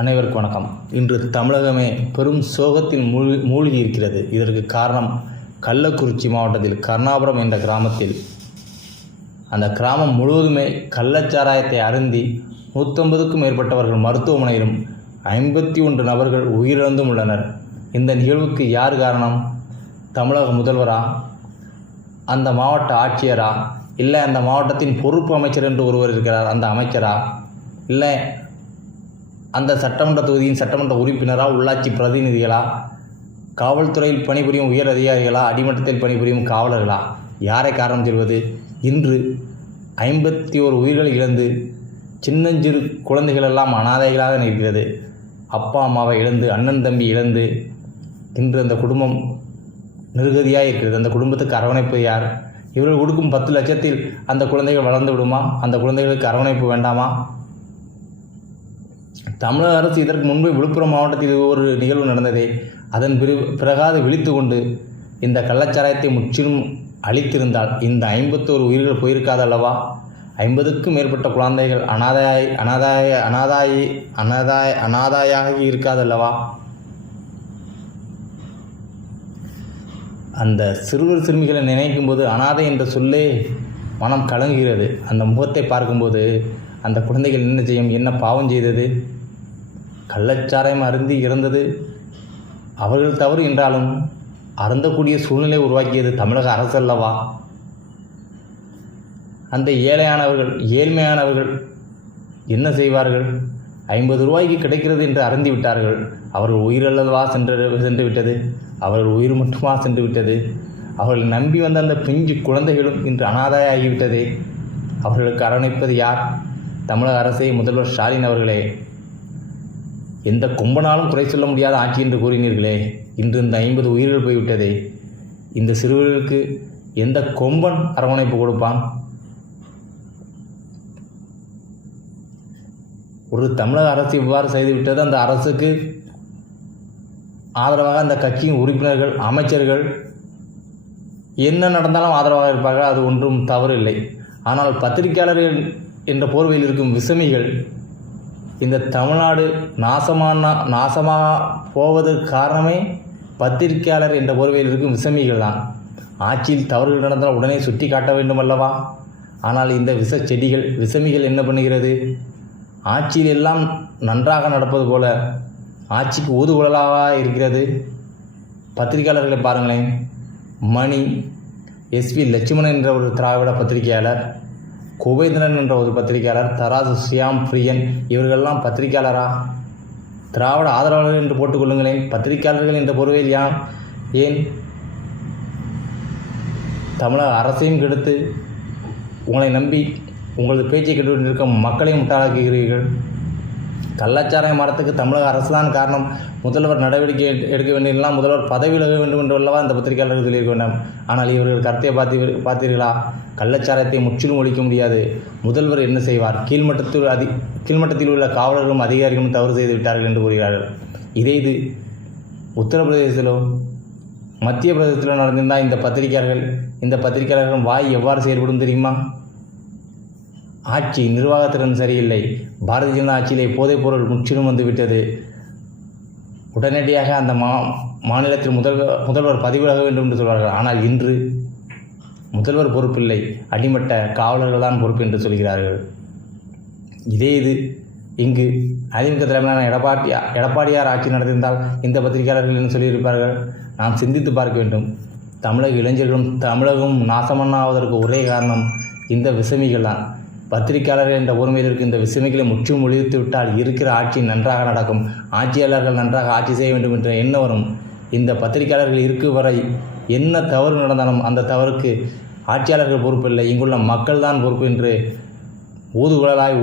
அனைவருக்கும் வணக்கம். இன்று தமிழகமே பெரும் சோகத்தில் மூழ்கி இருக்கிறது. இதற்கு காரணம் கள்ளக்குறிச்சி மாவட்டத்தில் கருணாபுரம் என்ற கிராமத்தில் அந்த கிராமம் முழுவதுமே கள்ளச்சாராயத்தை அருந்தி 150க்கும் மேற்பட்டவர்கள் மருத்துவமனையிலும் 51 நபர்கள் உயிரிழந்தும் உள்ளனர். இந்த நிகழ்வுக்கு யார் காரணம்? தமிழக முதல்வரா, அந்த மாவட்ட ஆட்சியரா, இல்லை அந்த மாவட்டத்தின் பொறுப்பு அமைச்சர் என்று ஒருவர் இருக்கிறார் அந்த அமைச்சரா, இல்லை அந்த சட்டமன்ற தொகுதியின் சட்டமன்ற உறுப்பினரா, உள்ளாட்சி பிரதிநிதிகளா, காவல்துறையில் பணிபுரியும் உயர் அதிகாரிகளா, அடிமட்டத்தில் பணிபுரியும் காவலர்களா? யாரை காரணம் சொல்வது? இன்று 51 உயிர்கள் இழந்து சின்னஞ்சிறு குழந்தைகளெல்லாம் அனாதைகளாக நிற்கிறது. அப்பா அம்மாவை இழந்து, அண்ணன் தம்பி இழந்து இன்று அந்த குடும்பம் நிர்கதியாக இருக்கிறது. அந்த குடும்பத்துக்கு அரவணைப்பு யார்? இவர்கள் கொடுக்கும் 10 லட்சத்தில் அந்த குழந்தைகள் வளர்ந்து விடுமா? அந்த குழந்தைகளுக்கு அரவணைப்பு வேண்டாமா? தமிழக அரசு இதற்கு முன்பு விழுப்புரம் மாவட்டத்தில் ஒரு நிகழ்வு நடந்ததே, அதன் பிறகாது விழித்து கொண்டு இந்த கள்ளச்சாராயத்தை முற்றிலும் அழித்திருந்தால் இந்த 51 உயிர்கள் போயிருக்காது அல்லவா? 50க்கும் மேற்பட்ட குழந்தைகள் அனாதையாக இருக்காது அல்லவா? அந்த சிறுவர் சிறுமிகளை நினைக்கும் போது அனாதை என்ற சொல்லே மனம் கலங்குகிறது. அந்த முகத்தை பார்க்கும்போது அந்த குழந்தைகள் என்ன செய்யும்? என்ன பாவம் செய்தது? கள்ளச்சாராயம் அருந்தி இறந்தது அவர்கள் தவறு என்றாலும் அருந்தக்கூடிய சூழ்நிலை உருவாக்கியது தமிழக அரசு அல்லவா? அந்த ஏழ்மையானவர்கள் என்ன செய்வார்கள்? 50 ரூபாய்க்கு கிடைக்கிறது என்று அருந்தி விட்டார்கள். அவர்கள் உயிரல்லவா சென்று விட்டது. அவர்கள் உயிர் மட்டுமா சென்று விட்டது? அவர்கள் நம்பி வந்த அந்த பிஞ்சு குழந்தைகளும் இன்று அனாதையாகிவிட்டதே. அவர்களுக்கு அரவணைப்பது யார்? தமிழக அரசே, முதல்வர் ஸ்டாலின் அவர்களே, எந்த கொம்பனாலும் குறை சொல்ல முடியாத ஆட்சி என்று கூறினீர்களே, இன்று இந்த 50 உயிர்கள் போய்விட்டதே. இந்த சிறுவர்களுக்கு எந்த கொம்பன் அரவணைப்பு கொடுப்பான்? ஒரு தமிழக அரசு இவ்வாறு செய்துவிட்டது. அந்த அரசுக்கு ஆதரவாக அந்த கட்சியின் உறுப்பினர்கள், அமைச்சர்கள் என்ன நடந்தாலும் ஆதரவாக இருப்பார்கள். அது ஒன்றும் தவறு இல்லை. ஆனால் பத்திரிகையாளர்கள் என்ற போர்வையில் இருக்கும் விசமிகள் இந்த தமிழ்நாடு நாசமாக போவதற்கு காரணமே பத்திரிகையாளர் என்ற போர்வையில் இருக்கும் விசமிகள் தான். ஆட்சியில் தவறுகள் நடந்தால் உடனே சுட்டி காட்ட வேண்டும் அல்லவா? ஆனால் இந்த விசமிகள் என்ன பண்ணுகிறது? ஆட்சியில் எல்லாம் நன்றாக நடப்பது போல ஆட்சிக்கு ஊதுகுழலாக இருக்கிறது. பத்திரிகையாளர்களை பாருங்களேன். மணி, எஸ்பி லட்சுமணன் என்ற ஒரு திராவிட பத்திரிகையாளர், குபேந்திரன் என்ற ஒரு பத்திரிகையாளர், தராசு சியாம் பிரியன், இவர்களெல்லாம் பத்திரிகையாளரா? திராவிட ஆதரவாளர்கள் என்று போட்டுக்கொள்ளுங்களேன். பத்திரிகையாளர்கள் என்ற பொறுவையில் ஏன் தமிழக அரசையும் கெடுத்து உங்களை நம்பி உங்களது பேச்சை கேட்டு இருக்கும் மக்களையும் முட்டாளாக்குகிறீர்கள்? கள்ளச்சாராயம் மரத்துக்கு தமிழக அரசு தான் காரணம். முதல்வர் நடவடிக்கை எடுக்க வேண்டியதெல்லாம் முதல்வர் பதவி விலக வேண்டும் என்று அல்லவா இந்த பத்திரிகையாளர்கள் சொல்லியிருக்க வேண்டும். ஆனால் இவர்கள் கருத்தை பார்த்தீர்களா? கள்ளச்சாராயத்தை முற்றிலும் ஒழிக்க முடியாது. முதல்வர் என்ன செய்வார்? கீழ்மட்டத்தில் உள்ள காவலர்களும் அதிகாரிகளும் தவறு செய்து விட்டார்கள் என்று கூறுகிறார்கள். இது உத்தரப்பிரதேசத்திலோ மத்திய பிரதேசத்திலோ நடந்திருந்தால் இந்த பத்திரிகையாளர்கள் வாய் எவ்வாறு செயல்படும் தெரியுமா? ஆட்சி நிர்வாகத்திறன் சரியில்லை. பாரதிய ஜனதா ஆட்சியிலே போதைப் பொருள் முற்றிலும் வந்துவிட்டது. உடனடியாக அந்த மாநிலத்தில் முதல்வர் பதவியாக வேண்டும் என்று சொல்வார்கள். ஆனால் இன்று முதல்வர் பொறுப்பில்லை, அடிமட்ட காவலர்கள் தான் பொறுப்பு என்று சொல்கிறார்கள். இது இங்கு அதிமுக தலைமையிலான எடப்பாடியார் ஆட்சி நடந்திருந்தால் இந்த பத்திரிகையாளர்கள் என்ன சொல்லியிருப்பார்கள்? நாம் சிந்தித்து பார்க்க வேண்டும். தமிழக இளைஞர்களும் தமிழகம் நாசமன்னாவதற்கு ஒரே காரணம் இந்த விசமிகள் தான். பத்திரிகையாளர்கள் என்ற உரிமையில் இருக்கும் இந்த விசமிகளை முற்றும் ஒழித்து விட்டால் இருக்கிற ஆட்சி நன்றாக நடக்கும். ஆட்சியாளர்கள் நன்றாக ஆட்சி செய்ய வேண்டும் என்ற எண்ணம் வரும். இந்த பத்திரிகையாளர்கள் இருக்கும் வரை என்ன தவறு நடந்தாலும் அந்த தவறுக்கு ஆட்சியாளர்கள் பொறுப்பில்லை, இங்குள்ள மக்கள் தான் பொறுப்பு என்று ஊதுகுழலாய்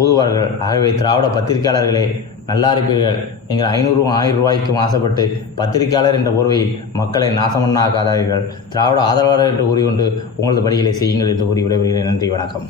ஊதுவார்கள். ஆகவே திராவிட பத்திரிகையாளர்களே, நல்லா இருப்பீர்கள். நீங்கள் 500 1000 ரூபாய்க்கும் ஆசைப்பட்டு பத்திரிகையாளர் என்ற போர்வையில் மக்களை நாசமன்னாக்காதீர்கள். திராவிட ஆதரவாளர் என்று கூறிக்கொண்டு உங்களது பணிகளை செய்யுங்கள் என்று கூறி விடைபெறுகிறேன். நன்றி, வணக்கம்.